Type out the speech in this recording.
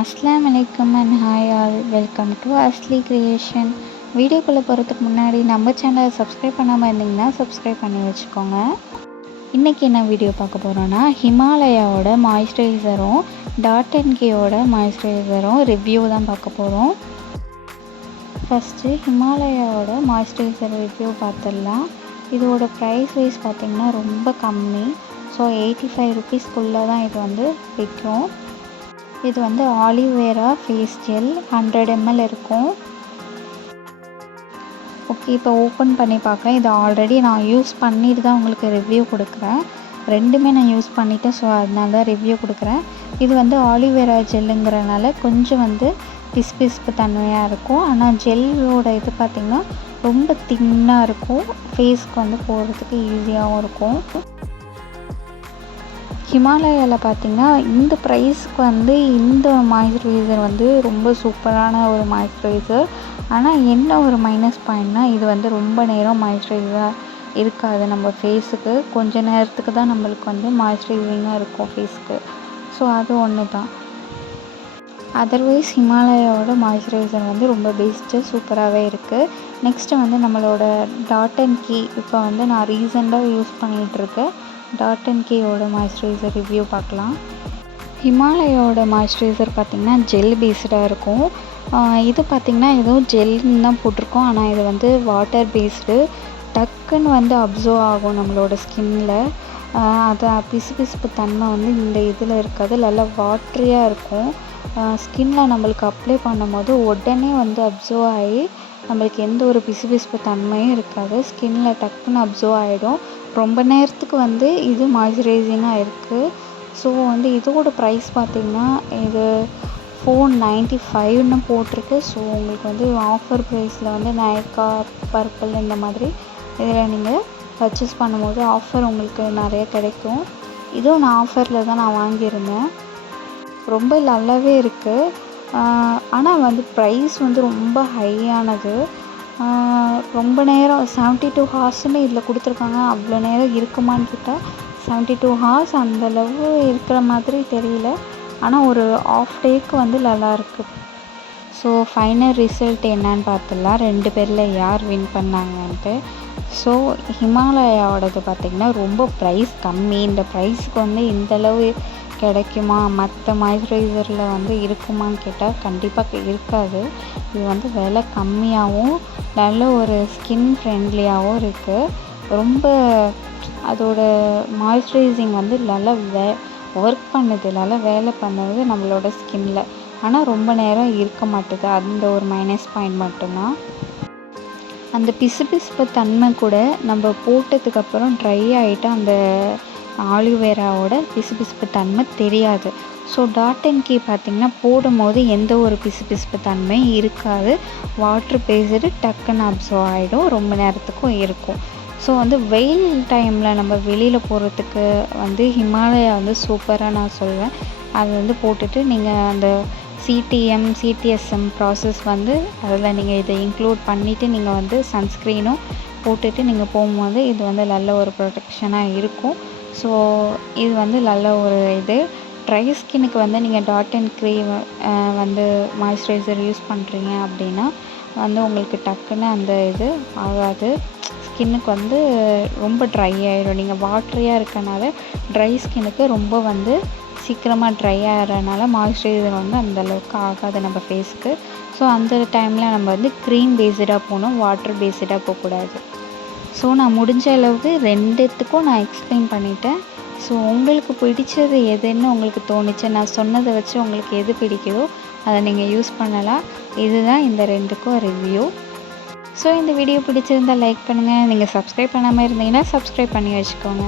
அஸ்ஸலாமு அலைக்கும் and hi all, welcome to Asli creation. வீடியோக்குள்ளே போகிறதுக்கு முன்னாடி நம்ம சேனலை சப்ஸ்கிரைப் பண்ணாமல் இருந்தீங்கன்னா சப்ஸ்கிரைப் பண்ணி வச்சுக்கோங்க. இன்றைக்கி என்ன வீடியோ பார்க்க போகிறோன்னா, ஹிமாலயாவோட மாய்ஸ்சரைசரும் டாட் அண்ட் கேயோட மாய்ஸ்சரைசரும் ரிவ்யூ தான் பார்க்க போகிறோம். ஃபஸ்ட்டு ஹிமாலயாவோட மாய்ஸ்சரைசர் ரிவ்யூ பார்த்துடலாம். இதோட ப்ரைஸ் வைஸ் பார்த்திங்கன்னா ரொம்ப கம்மி. ஸோ 85 ருபீஸ்க்குள்ளே தான் இது வந்து விற்கும். இது வந்து ஆலிவேரா ஃபேஸ் ஜெல் 100 ml இருக்கும். ஓகே, இப்போ ஓப்பன் பண்ணி பார்க்குறேன். இது ஆல்ரெடி நான் யூஸ் பண்ணிட்டு தான் உங்களுக்கு ரிவ்யூ கொடுக்குறேன். ரெண்டுமே நான் யூஸ் பண்ணிவிட்டேன், ஸோ அதனால தான் ரிவ்யூ கொடுக்குறேன். இது வந்து ஆலிவேரா ஜெல்லுங்கிறனால கொஞ்சம் வந்து பிசுபிசுப்பு தன்மையாக இருக்கும். ஆனால் ஜெல்லோட இது பார்த்திங்கன்னா ரொம்ப தின்னாக இருக்கும். ஃபேஸ்க்கு வந்து போடுறதுக்கு ஈஸியாகவும் இருக்கும். ஹிமாலயாவில் பார்த்திங்கன்னா இந்த ப்ரைஸ்க்கு வந்து இந்த மாய்ஸ்சரைசர் வந்து ரொம்ப சூப்பரான ஒரு மாய்ஸ்சரைசர். ஆனால் என்ன ஒரு மைனஸ் பாயிண்ட்னால், இது வந்து ரொம்ப நேரம் மாய்ஸ்சரைசராக இருக்காது. நம்ம ஃபேஸுக்கு கொஞ்ச நேரத்துக்கு தான் நம்மளுக்கு வந்து மாய்ஸ்சரைசிங்காக இருக்கும் ஃபேஸ்க்கு. ஸோ அது ஒன்று தான். அதர்வைஸ் ஹிமாலயாவோட மாய்ஸ்சரைசர் வந்து ரொம்ப பெஸ்ட்டு, சூப்பராகவே இருக்குது. நெக்ஸ்ட்டு வந்து நம்மளோட டாட் அண்ட் கே, இப்போ வந்து நான் ரீசெண்டாக யூஸ் பண்ணிகிட்ருக்கேன் டாட் அண்ட் கேயோட மாய்ஸ்சரைசர் ரிவ்யூ பார்க்கலாம். ஹிமாலயாவோட மாய்ஸ்சரைசர் பார்த்திங்கன்னா ஜெல் பேஸ்டாக இருக்கும். இது பார்த்திங்கன்னா ஏதோ ஜெல்லுன்னு தான் போட்டிருக்கோம், ஆனால் இது வந்து வாட்டர் பேஸ்டு. டக்குன்னு வந்து அப்சர்வ் ஆகும் நம்மளோட ஸ்கின்னில். அது பிசுபிசுப்பு தன்மை வந்து இந்த இதில் இருக்காது. நல்லா வாட்ரியாக இருக்கும். ஸ்கின்னில் நம்மளுக்கு அப்ளை பண்ணும்போது உடனே வந்து அப்சர்வ் ஆகி நம்மளுக்கு எந்த ஒரு பிசுபிசுப்பு தன்மையும் இருக்காது. ஸ்கின்னில் டக்குன்னு அப்சர்வ் ஆகிடும். ரொம்ப நேரத்துக்கு வந்து இது மாய்ஸ்சரைசிங்காக இருக்குது. ஸோ வந்து இதோட ப்ரைஸ் பார்த்திங்கன்னா இது 495ன்னு போட்டிருக்கு. ஸோ உங்களுக்கு வந்து ஆஃபர் ப்ரைஸில் வந்து நைக்கா, பர்பிள் இந்த மாதிரி இதில் நீங்கள் பர்ச்சேஸ் பண்ணும்போது ஆஃபர் உங்களுக்கு நிறைய கிடைக்கும். இதுவும் நான் ஆஃபரில் தான் நான் வாங்கியிருந்தேன். ரொம்ப நல்லாவே இருக்குது. ஆனால் வந்து ப்ரைஸ் வந்து ரொம்ப ஹையானது. ரொம்ப நேரம் 72 ஹார்ஸ்ன்னு இதில் கொடுத்துருக்காங்க. அவ்வளோ நேரம் இருக்குமான்னு கேட்டால் 72 ஹார்ஸ் அந்தளவு இருக்கிற மாதிரி தெரியல. ஆனால் ஒரு ஆஃப் டேக்கு வந்து நல்லாயிருக்கு. ஸோ ஃபைனல் ரிசல்ட் என்னன்னு பார்த்துடலாம், 2 பேரில் யார் வின் பண்ணாங்கன்ட்டு. ஸோ ஹிமாலயாவோடது பார்த்திங்கன்னா ரொம்ப ப்ரைஸ் கம்மி. இந்த ப்ரைஸுக்கு வந்து இந்தளவு கிடைக்குமா, மற்ற மாய்ஸ்சரைசரில் வந்து இருக்குமான்னு கேட்டால் கண்டிப்பாக இருக்காது. இது வந்து விலை கம்மியாகவும் நல்ல ஒரு ஸ்கின் ஃப்ரெண்ட்லியாகவும் இருக்குது. ரொம்ப அதோட மாய்ஸ்சரைசிங் வந்து நல்லா ஒர்க் பண்ணுது, நல்லா வேலை பண்ணுது நம்மளோட ஸ்கின்னில். ஆனால் ரொம்ப நேரம் இருக்க மாட்டுது. அந்த ஒரு மைனஸ் பாயிண்ட் மட்டும்தான். அந்த பிசுபிசுப்பு தன்மை கூட நம்ம போட்டதுக்கப்புறம் ட்ரை ஆகிட்டு அந்த ஆலிவேராவோட பிசுபிசுப்பு தன்மை தெரியாது. ஸோ டாட் அண்ட் கே பார்த்திங்கன்னா போடும்போது எந்த ஒரு பிசுபிசுப்பு தன்மையும் இருக்காது. வாட்ரு பேஸ்டு, டக்குன்னு அப்சர்வ் ஆகிடும், ரொம்ப நேரத்துக்கும் இருக்கும். ஸோ வந்து வெயில் டைமில் நம்ம வெளியில் போகிறதுக்கு வந்து ஹிமாலயா வந்து சூப்பராக நான் சொல்வேன். அது வந்து போட்டுட்டு நீங்கள் அந்த சிடிஎஸ்எம் ப்ராசஸ் வந்து அதில் நீங்கள் இதை இன்க்ளூட் பண்ணிவிட்டு நீங்கள் வந்து சன்ஸ்க்ரீனும் போட்டுட்டு நீங்கள் போகும்போது இது வந்து நல்ல ஒரு ப்ரொடெக்ஷனாக இருக்கும். ஸோ இது வந்து நல்ல ஒரு இது. ட்ரை ஸ்கின்னுக்கு வந்து நீங்கள் டாட் அண்ட் கே வந்து மாய்ஸ்சரைசர் யூஸ் பண்ணுறீங்க அப்படின்னா வந்து உங்களுக்கு டக்குன்னு அந்த இது ஆகாது. ஸ்கின்னுக்கு வந்து ரொம்ப ட்ரை ஆகிடும். நீங்கள் வாட்ரியாக இருக்கனால ட்ரை ஸ்கின்னுக்கு ரொம்ப வந்து சீக்கிரமாக ட்ரை ஆகிறனால மாய்ஸ்சரைசர் வந்து அந்தளவுக்கு ஆகாது நம்ம ஃபேஸ்க்கு. ஸோ அந்த டைமில் நம்ம வந்து க்ரீம் பேஸ்டாக போகணும், வாட்டர் பேஸ்டாக போகக்கூடாது. ஸோ நான் முடிஞ்ச அளவுக்கு ரெண்டுத்துக்கும் நான் எக்ஸ்பிளைன் பண்ணிட்டேன். ஸோ உங்களுக்கு பிடிச்சது எதுன்னு உங்களுக்கு தோணுச்சு, நான் சொன்னதை வச்சு உங்களுக்கு எது பிடிக்குதோ அதை நீங்கள் யூஸ் பண்ணலாம். இதுதான் இந்த 2க்கும் ரிவ்யூ. ஸோ இந்த வீடியோ பிடிச்சிருந்தால் லைக் பண்ணுங்கள். நீங்கள் சப்ஸ்கிரைப் பண்ணாமல் இருந்தீங்கன்னா சப்ஸ்கிரைப் பண்ணி வச்சுக்கோங்க.